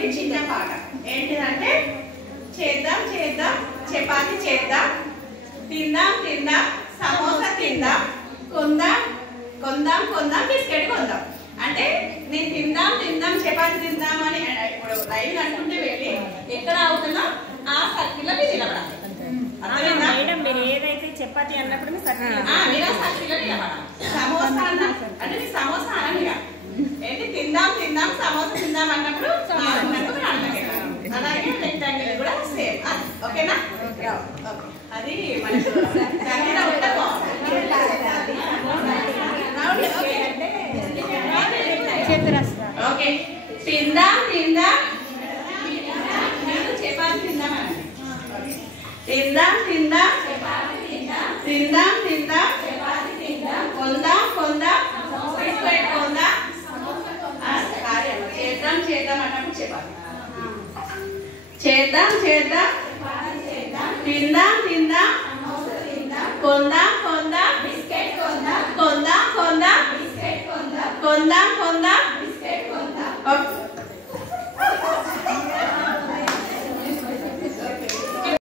ఇంకోటి చిన్న పాట ఏంటిదంటే చేద్దాం చేద్దాం చపాతి చేద్దాం, తిందాం తిందాం సమోసా తిందాం, కొందాం కొందాం కొందాం బిస్కెట్ కొందాం. అంటే నేను తిందాం తిందాం చపాతి తిందాం అని ఇప్పుడు లైన్ అంటుంటే వెళ్ళి ఎక్కడ అవుతున్నా ఆ సర్కిల్ మీరు నిలబడాలి. మేడం మీరు ఏదైతే చపాతి అన్నప్పుడు మీరు సర్కిల్ నిలబడాలి. సమోసా అన్న అంటే మీరు సమోసా అనగా ఏంటి తిందాం తిందాం సమోసా తిందాం అన్నప్పుడు అలాగే రెక్టాంగిల్ కూడా సేమ్. ఓకేనా? అది మనకు ఓకే. తిందాం తిందాం చపాతి తిందాం అనండి. తిందాం తిందాం తిందాం తిందాం కొందాం కొందాం బిస్కెట్ కొందాం. చేద్దాం చేద్దాం అన్నప్పుడు చెప్పాలి. చేద్దాం చేద్దాం తిందాం తిందాం కొందాం కొందాం బిస్కెట్ కొందాం కొందాం కొందాం బిస్కెట్ కొందాం కొందాం